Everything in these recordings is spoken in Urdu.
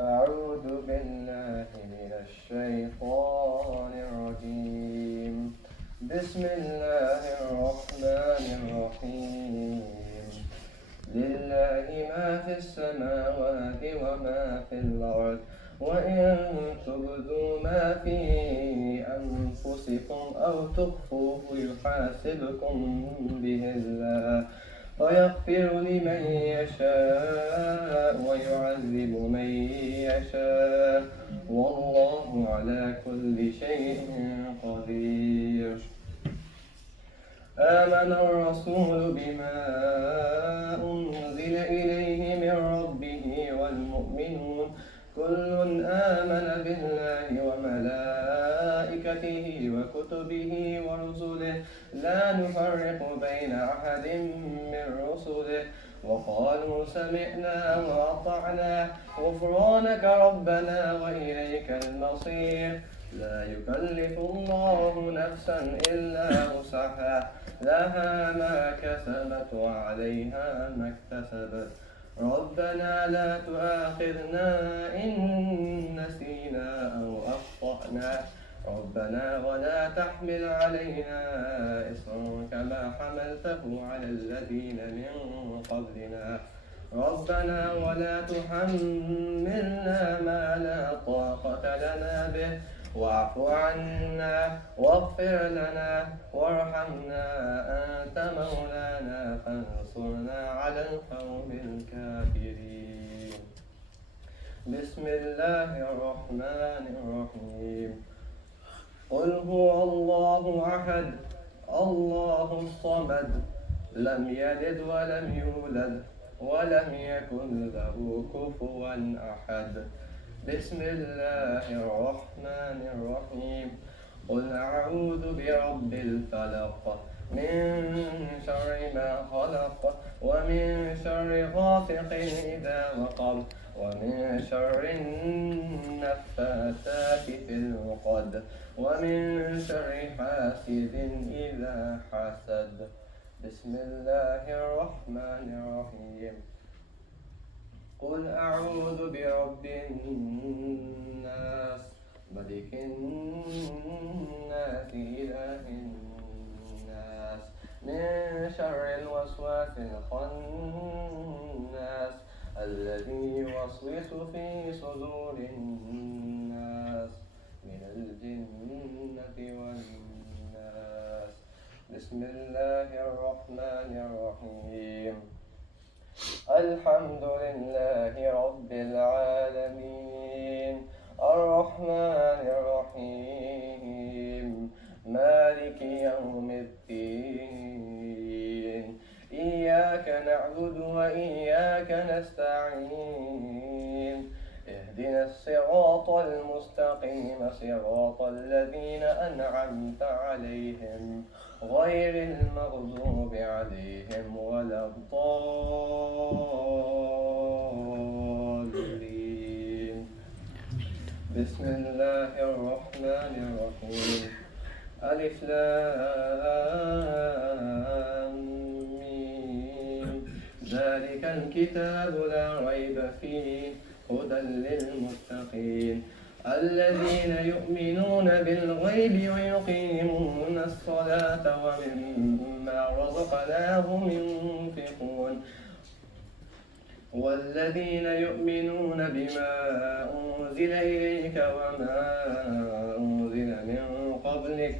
أعوذ بالله من الشيطان الرجيم. بسم الله الرحمن الرحيم. لله ما في السماوات وما في الأرض، وإن تبدوا ما في أنفسكم أو تخفوه يحاسبكم به الله، ويغفر لمن يشاء ويعذب من يشاء، والله على كل شيء قدير. آمن الرسول بما أنزل إليه من ربه والمؤمنون كل آمن بالله وملائكته وكتبه ورسله لا نفرق بين أحد من رسله، وقالوا سمعنا وأطعنا غفرانك ربنا وإليك المصير. لا يكلف الله نفسا إلا وسعها، لها ما كسبت وعليها ما اكتسبت. ربنا لا تؤاخذنا إن نسينا أو أخطأنا، ربنا ولا تحمل علينا إصرا كما حملته على الذين من قبلنا، ربنا ولا تحملنا ما لا طاقة لنا به، واعف عنا واغفر لنا وارحمنا، أنت مولانا فانصرنا على القوم الكافرين. بسم الله الرحمن الرحيم. قل هو الله أحد الله الصمد لم يلد ولم يولد ولم يكن له كفوا أحد. بسم الله الرحمن الرحيم. قل أعوذ برب الفلق من شر ما خلق، ومن شر غاسق إذا وقب، ومن شر النفاثات في العقد، ومن شر حاسد إذا حسد. بسم الله الرحمن الرحيم. قل أعوذ برب الناس ملك الناس إله الناس من شر الوسواس الخناس الذي يوسوس في صدور الناس من الجنة والناس. بسم الله الرحمن الرحيم. الحمد لله رب العالمين، الرحمن الرحيم، مالك يوم الدين. إياك نعبد وإياك نستعين، اهدنا الصراط المستقيم صراط الذين أنعمت عليهم غير المغضوب عليهم ولا الضالين. بسم الله الرحمن الرحيم. ألف لام ميم. ذلك الكتاب لا ريب فيه هدى للمتقين الذين يؤمنون بالغيب ويقيمون الصلاة ومما رزقناهم ينفقون، والذين يؤمنون بما أنزل إليك وما أنزل من قبلك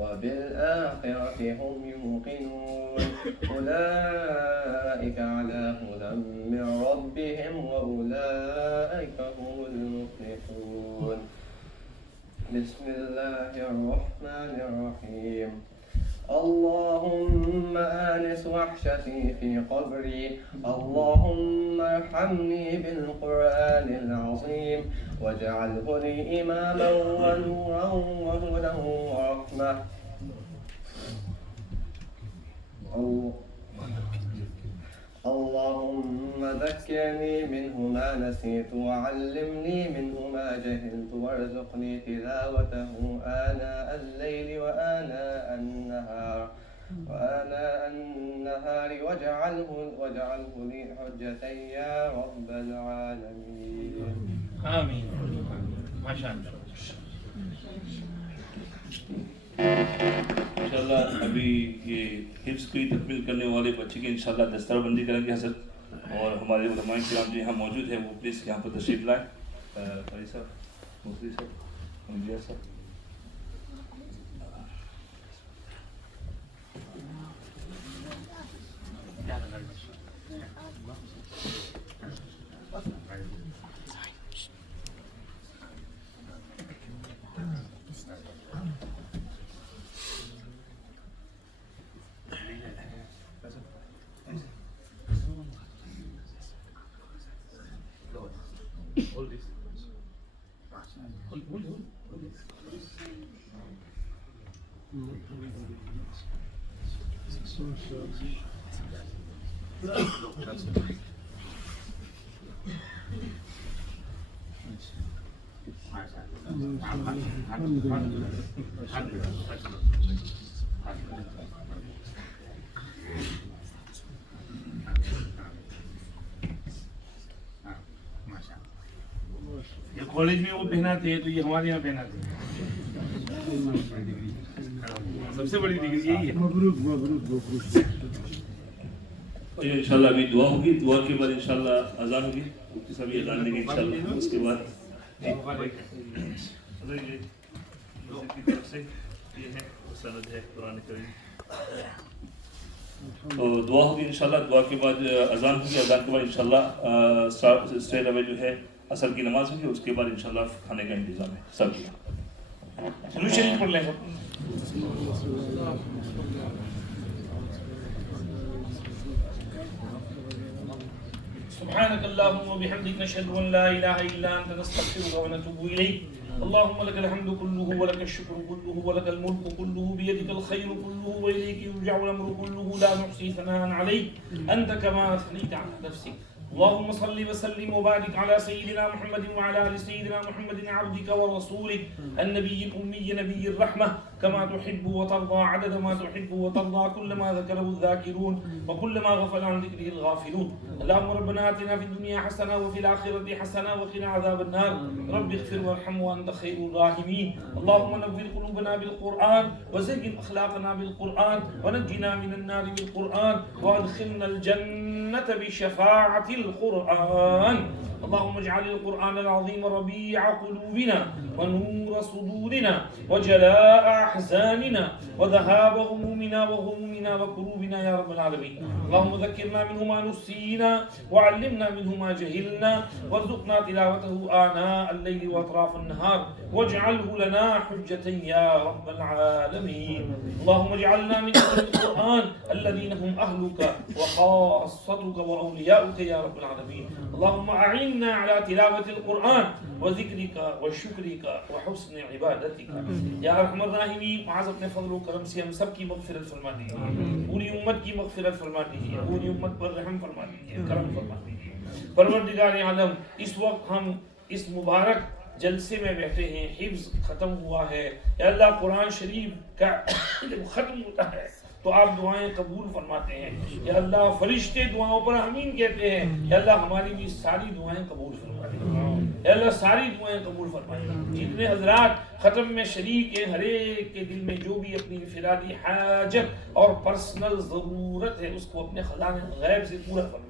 وبالآخرة هم يوقنون، أولئك على هدى من ربهم وأولئك هم المفلحون. بسم الله الرحمن الرحيم. اللهم آنس وحشتي في قبري، اللهم ارحمني بالقرآن العظيم واجعله لي إماما ونورا وهدى ورحمة. اللهم ذكرني منه ما نسيت وعلمني منه ما جهلت وارزقني تلاوته آناء الليل وآناء النهار واجعله لي حجة يا رب العالمين. آمین ماشاء اللہ. انشاءاللہ ابھی یہ حفظ کی تکمیل کرنے والے بچے کی انشاءاللہ دستار بندی کریں گے حضرت, اور ہمارے علماء کرام جو یہاں موجود ہیں وہ پلیز یہاں پر تشریف لائیں. قاری صاحب, مفتی صاحب, انبیاء صاحب. یہ کالج میں وہ پہناتے ہیں تو یہ ہمارے یہاں پہناتے ہیں. سب سے بڑی ڈگری یہی ہے. مبروک مبروک مبروک. انشاءاللہ ابھی دعا ہوگی, دعا کے بعد انشاءاللہ اذان ہوگی, مفتی صاحب یہ اذان دیں گے انشاءاللہ. اس کے بعد کی طرف سے یہ ہے سند ہے قرآن کریم, تو دعا ہوگی انشاءاللہ. دعا کے بعد اذان ہوگی, اذان کے بعد انشاءاللہ اسٹریٹ اوے جو ہے عصر کی نماز ہوگی. اس کے بعد انشاءاللہ کھانے کا انتظام ہے سب کا. درود شریف پڑھ لیں. سبحانك اللهم وبحمدك نشهد ان لا اله الا انت نستغفرك ونتوب اليك. اللهم لك الحمد كله ولك الشكر كله ولك الملك كله بيدك الخير كله واليك يرجع الامر كله لا نحصي ثناء عليك انت كما اثنيت على نفسك. اللهم صل وسلم وبارك على سيدنا محمد وعلى ال سيدنا محمد عبدك ورسولك النبي الامي نبي الرحمه كما تحب وترضى عدد ما تحب وترضى كل ما ذكره الذاكرون وكل ما غفل عن ذكره الغافلون. اللهم ربنا آتنا في الدنيا حسنة وفي الآخرة حسنة وقنا عذاب النار. رب اغفر وارحم وأنت خير الراحمين. اللهم نور قلوبنا بالقرآن وزين أخلاقنا بالقرآن ونجنا من النار بالقرآن وأدخلنا الجنة بشفاعة القرآن. اللهم اجعل القرآن العظيم ربيع قلوبنا ونور صدورنا وجلاء أحزاننا وذهاب همومنا وغمومنا وكروبنا يا رب العالمين. اللهم ذكرنا منه ما نسينا وعلمنا منه ما جهلنا وارزقنا تلاوته آناء الليل وأطراف النهار واجعله لنا حجة يا رب العالمين. اللهم اجعلنا من أهل القرآن الذين هم أهلك وخاصتك وأولياؤك يا رب العالمين. اللهم أعنا على تلاوة القرآن وذكرك وشكرك وحسن عبادتك یا ارحم الراحمین. معاذ اپنے فضل و کرم سے ہم سب کی مغفرت فرما دیجیے, پوری امت کی مغفرت فرما دیجیے, پوری امت پر رحم فرما دیجیے, کرم فرما دیجیے. پروردگار عالم, اس وقت ہم اس مبارک جلسے میں بیٹھے ہیں, حفظ ختم ہوا ہے. یا اللہ قرآن شریف کا جب ختم ہوتا ہے تو آپ دعائیں قبول فرماتے ہیں. یا اللہ فرشتے دعاؤں پر آمین کہتے ہیں. یا اللہ ہماری بھی ساری دعائیں قبول فرمائیں. یا اللہ ساری دعائیں قبول فرمائیں. جتنے حضرات ختم میں شریک ہیں, ہر ایک کے دل میں جو بھی اپنی انفرادی حاجت اور پرسنل ضرورت ہے اس کو اپنے خزانے غیب سے پورا فرمائیں.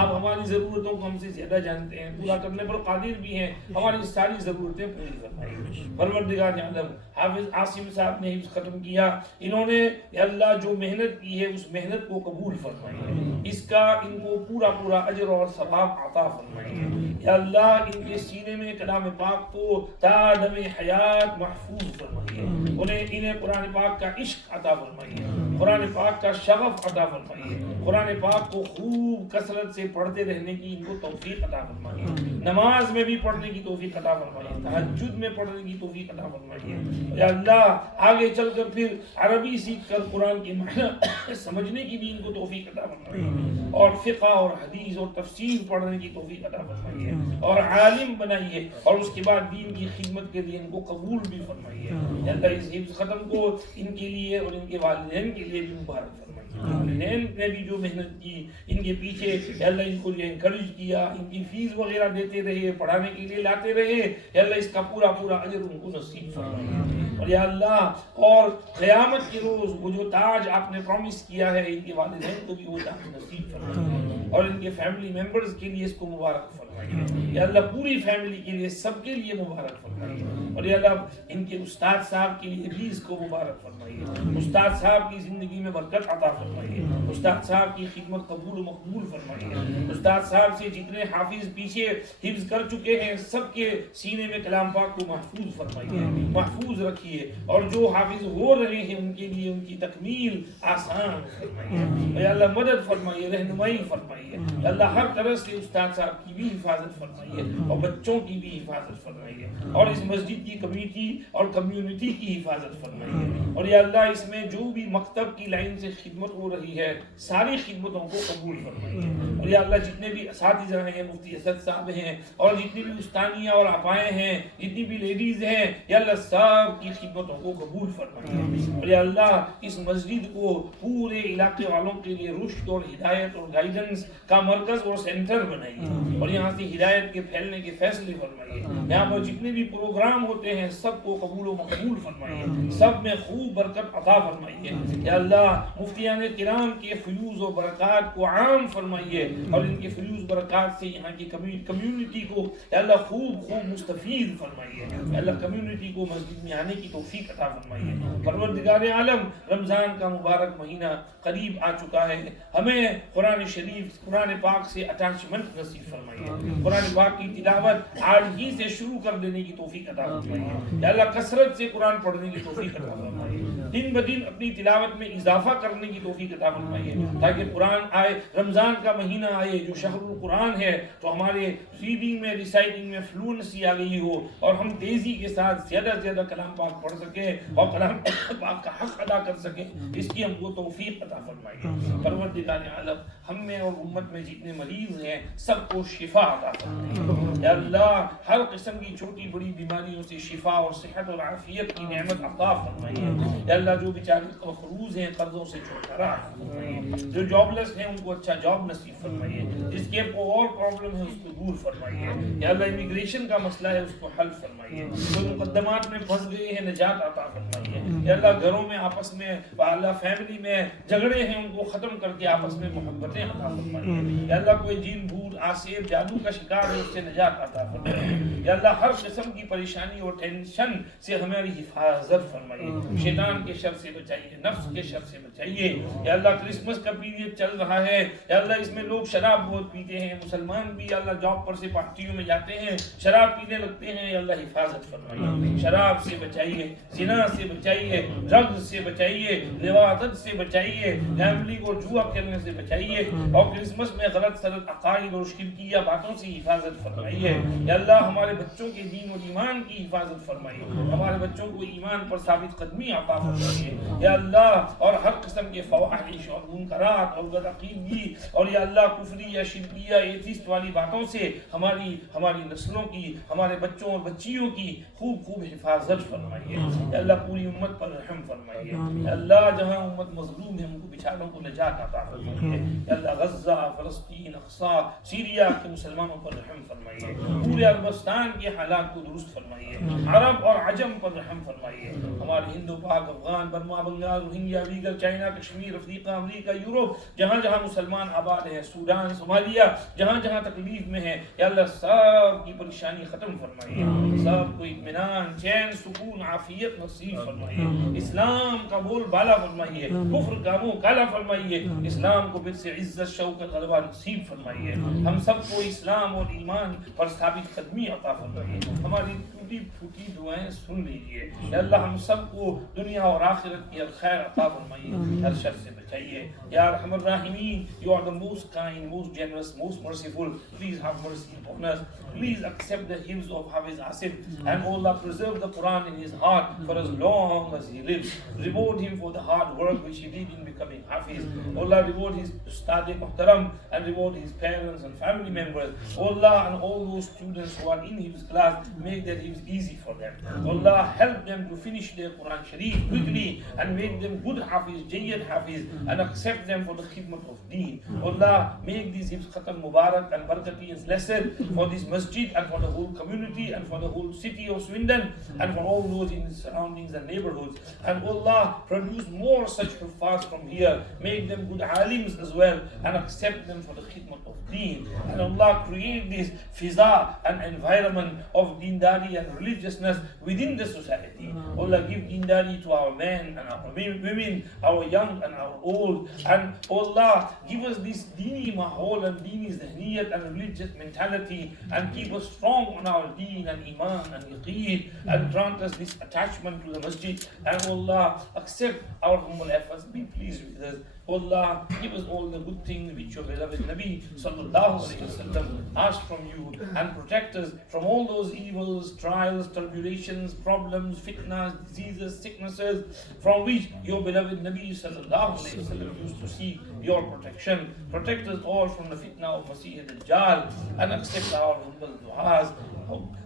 آپ ہماری ضرورتوں کو ہم سے زیادہ جانتے ہیں, پورا کرنے پر قادر بھی ہیں. ہماری ساری ضرورتیں پوری فرمائیں. پروردگار عالم, حافظ عاصم صاحب نے حفظ ختم کیا, انہوں نے یا اللہ جو محنت کی ہے اس محنت کو قبول فرمائیں. اس کا ان کو پورا پورا اجر اور ثواب عطا فرمائیں. یا اللہ ان کے سینے میں کلام پاک کو تا دم حیات محفوظ فرمائیے. انہیں قرآن پاک کا عشق عطا فرمائیے, قرآن پاک کا شغف عطا فرمائیے. قرآن پاک کو خوب کثرت سے پڑھتے رہنے کی ان کو توفیق عطا فرمائیے. نماز میں بھی پڑھنے کی توفیق عطا فرمائیے, تہجد میں پڑھنے کی توفیق عطا فرمائیے. یا اللہ آگے چل کر پھر عربی سیکھ کر قرآن کی معنی سمجھنے کی بھی ان کو توفیق عطا فرمائیے, اور فقہ اور حدیث اور تفسیر پڑھنے کی توفیق عطا فرمائیے, اور عالم بنائیے, اور اس کے بعد دین کی خدمت کے لیے ان کو قبول بھی فرمائیے. یا اللہ اس حفظ ختم کو ان کے لیے اور ان کے والدین کے لیے بھی مبارک فرمائیے. والدین نے بھی جو محنت کی ان کے پیچھے اللہ ان کو انکریج کیا، ان کی فیس وغیرہ دیتے رہے، پڑھانے کے لیے لاتے رہے، اللہ اس کا پورا اجر ان کو نصیب فرمائے۔ اور یا اللہ اور قیامت کے روز وہ جو تاج آپ نے پرومس کیا ہے ان کے والدین کو بھی وہ تاج نصیب فرمائے، اور ان کے فیملی ممبرز کے لیے اس کو مبارک فرمائیے یا اللہ، پوری فیملی کے لیے سب کے لیے مبارک فرمائیے، اور یا اللہ ان کے استاد صاحب کے لیے بھی اس کو مبارک فرمائیے، استاد صاحب کی زندگی میں برکت عطا فرمائیے، استاد صاحب کی خدمت قبول و مقبول فرمائیے، استاد صاحب سے جتنے حافظ پیچھے حفظ کر چکے ہیں سب کے سینے میں کلام پاک کو محفوظ فرمائیے، محفوظ رکھیے، اور جو حافظ ہو رہے ہیں ان کے لیے ان کی تکمیل آسان فرمائیے، یا اللہ مدد فرمائیے، رہنمائی فرمائیے، یا اللہ ہر طرح سے استاد صاحب کی بھی حفاظت فرمائیے اور بچوں کی بھی حفاظت فرمائیے، اور اس مسجد کی کمیٹی اور کمیونٹی کی حفاظت فرمائیے، اور یا اللہ اس میں جو بھی مکتب کی لائن سے خدمت ہو رہی ہے ساری خدمتوں کو قبول فرمائیے، اور یا اللہ جتنے بھی اساتذہ ہیں، مفتی اسد صاحب ہیں، اور جتنی بھی استانیہ اور آپائیں ہیں، جتنی بھی لیڈیز ہیں، یا اللہ سب کی خدمتوں کو قبول فرمائیے، اور یا اللہ اس مسجد کو پورے علاقے والوں کے لیے رشد اور ہدایت اور گائیڈنس کا مرکز اور سینٹر بنائیے، اور یہاں سے ہدایت کے پھیلنے کے فیصلے فرمائیے، یہاں پر جتنے بھی پروگرام ہوتے ہیں سب کو قبول و مقبول فرمائیے، سب میں خوب برکت عطا فرمائیے، یا اللہ مفتیان کرام کے فیوز و برکات کو عام فرمائیے، اور ان کے فیوز برکات سے یہاں کی کمیونٹی کو یا اللہ خوب مستفید فرمائیے، یا اللہ کمیونٹی کو مسجد میں آنے کی توفیق عطا فرمائیے۔ پروردگار عالم رمضان کا مبارک مہینہ قریب آ چکا ہے، ہمیں قرآن شریف قرآن پاک سے اٹیچمنٹ نصیب فرمائیے، قرآن پاک کی تلاوت آج ہی سے شروع کر دینے کی توفیق عطا فرمائیے، یا اللہ کثرت سے قرآن پڑھنے کی توفیق عطا فرمائیے، دن بدن اپنی تلاوت میں اضافہ کرنے کی توفیق عطا فرمائیے، تاکہ قرآن آئے، رمضان کا مہینہ آئے جو شہر القرآن ہے، تو ہمارے ریڈنگ میں ریسائٹنگ میں فلوئنسی آ گئی ہو، اور ہم تیزی کے ساتھ زیادہ سے زیادہ کلام پاک پڑھ سکیں اور کلام پاک کا حق ادا کر سکیں، اس کی ہم کو توفیق عطا فرمائیے۔ پروردگار عالم ہم میں اور امت میں جتنے مریض ہیں سب کو شفا عطا فرمائیے، یا اللہ ہر قسم کی چھوٹی بڑی بیماریوں سے شفا اور صحت اور عافیت کی نعمت عطا فرمائیے، یا اللہ جو بیچارے مقروض ہیں قرضوں سے چھٹکارا فرمائیے، جو جاب لیس ہیں ان کو اچھا جاب نصیب فرمائیے، جس کے اور پرابلم ہے اس کو دور فرمائیے، یا اللہ امیگریشن کا مسئلہ ہے اس کو حل فرمائیے، جو مقدمات میں پھنس گئے ہیں نجات عطا فرمائیے، یا اللہ گھروں میں آپس میں اللہ فیملی میں جھگڑے ہیں ان کو ختم کر کے آپس میں محبتیں عطا فرمائیے، یا اللہ کوئی جن بھوت آسیب جادو کا شکار ہے اس سے نجات عطا فرمائیے، یا اللہ ہر قسم کی پریشانی اور ٹینشن سے ہماری حفاظت فرمائیے، شیطان کے شر سے بچائیے، نفس کے شر سے بچائیے، یا اللہ کرسمس کا پیریڈ چل رہا ہے، یا اللہ اس میں لوگ شراب بہت پیتے ہیں، مسلمان بھی یا اللہ جاب پر سے پارٹیوں میں جاتے ہیں شراب پینے لگتے ہیں، یا اللہ حفاظت فرمائیے، شراب سے بچائیے، زنا سے بچائیے، ڈرگز سے بچائیے، لواطت سے بچائیے، گیمبلنگ اور جوا کھیلنے سے بچائیے، اور کرسمس میں غلط سلط عقائد اور شرکیہ باتوں سے حفاظت فرمائیے، یا اللہ ہمارے بچوں کے دین اور ایمان کی حفاظت فرمائیے، ہمارے بچوں کو ایمان پر ثابت قدمی عطا فرمائیے، یا اللہ اور ہر قسم کے فواحش اور منکرات اور بدعقیدگی اور یا اللہ کفری یا شرکیہ ایتھیسٹ والی باتوں سے ہماری نسلوں کی، ہمارے بچوں اور بچیوں کی خوب حفاظت فرمائیے، یا اللہ پوری امت پر رحم فرمائیے، یا اللہ جہاں امت مظلوم ہے ان کو بیچاروں کو نجات عطا فرمائیے، یا اللہ غزہ، فلسطین، اقصی، سیریا کے مسلمانوں پر رحم فرمائیے، پورے عربستان کے حالات کو درست فرمائیے، عرب اور عجم پر رحم فرمائیے، ہمارے ہندو پاک Afghan Burma Bengal Rohingya Uyghur China Kashmir افریقہ امریکہ یورپ جہاں جہاں مسلمان آباد ہیں، سوڈان صومالیہ جہاں جہاں تکلیف میں ہیں، یا اللہ سب کی پریشانی ختم فرمائیے، سب کو اطمینان چین سکون عافیت نصیب فرمائیے، اسلام کا بول بالا فرمائیے، کفر کا منہ کالا فرمائیے، اسلام کو پھر سے عزت شوکت غلبہ نصیب فرمائیے، ہم سب کو اسلام اور ایمان پر ثابت قدمی عطا فرمائیے، ہماری ٹوٹی پھوٹی دعائیں سن لیجیے، یا اللہ ہم سب کو دنیا اور آخرت کی خیر عطا فرمائیے، ہر شر سے بچائیے، یا ارحم الراحمین، you are the most kind, most generous, most merciful, please have mercy upon us, please accept the hymns of Hafiz Asif, and oh Allah preserve the Quran in his heart for as long as he lives, reward him for the hard work which he did in becoming Hafiz, oh Allah reward his Ustad Muhtaram and reward his parents and family members, oh Allah and all those students who are in his class, make that his easy for them. Allah, help them to finish their Quran Sharif quickly and make them good Hafiz, Jayyid Hafiz, and accept them for the khidmat of Deen. Allah, make these Hifz Khatam Mubarak and Barakati and blessed for this masjid and for the whole community and for the whole city of Swindon and for all those in the surroundings and neighborhoods. And Allah, produce more such huffaz from here, make them good alims as well, and accept them for the khidmat of Deen. And Allah, create this fiza and environment of deendari and religiousness within the society. Allah, give deendari to our men and our women, our young and our old. And Allah, give us this deeni mahol and deeni zahniyat and religious mentality, and keep us strong on our deen and iman and yaqeen, and grant us this attachment to the masjid. And Allah, accept our humble efforts, be pleased with us. Allah, give us all the good things which your beloved Nabi sallallahu alaihi wasallam asked from you, and protect us from all those evils, trials, tribulations, problems, fitnas, diseases, sicknesses, from which your beloved Nabi sallallahu alaihi wasallam used to seek your protection. Protect us all from the fitna of Masih ad-Dajjal, and accept our humble du'as.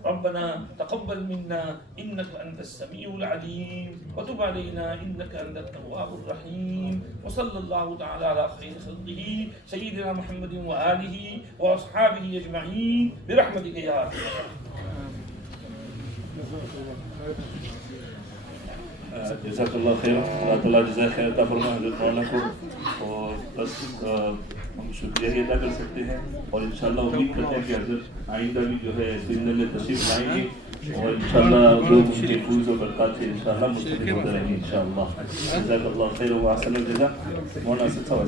ربنا تقبل منا إنك أنت السميع العليم وتب علينا إنك أنت التواب الرحيم وصلى الله تعالى على خير خلقه سيدنا محمد وآله وأصحابه أجمعين برحمتك يا أرحم جزاkallah khair. اللہ تعالیٰ جزائے خیر عطا فرمائے حضرت مولانا کو. اور بس ہم شکریہ ہی ادا کر سکتے ہیں، اور انشاءاللہ امید کرتے ہیں کہ حضرت آئندہ بھی جو ہے سندھ میں تشریف لائیں گے، اور انشاءاللہ لوگ ان کے فیض و برکات سے انشاءاللہ مستفید ہوتے رہیں گے انشاءاللہ. جزاک اللہ خیر و احسن الجزاء. مولانا اسد صاحب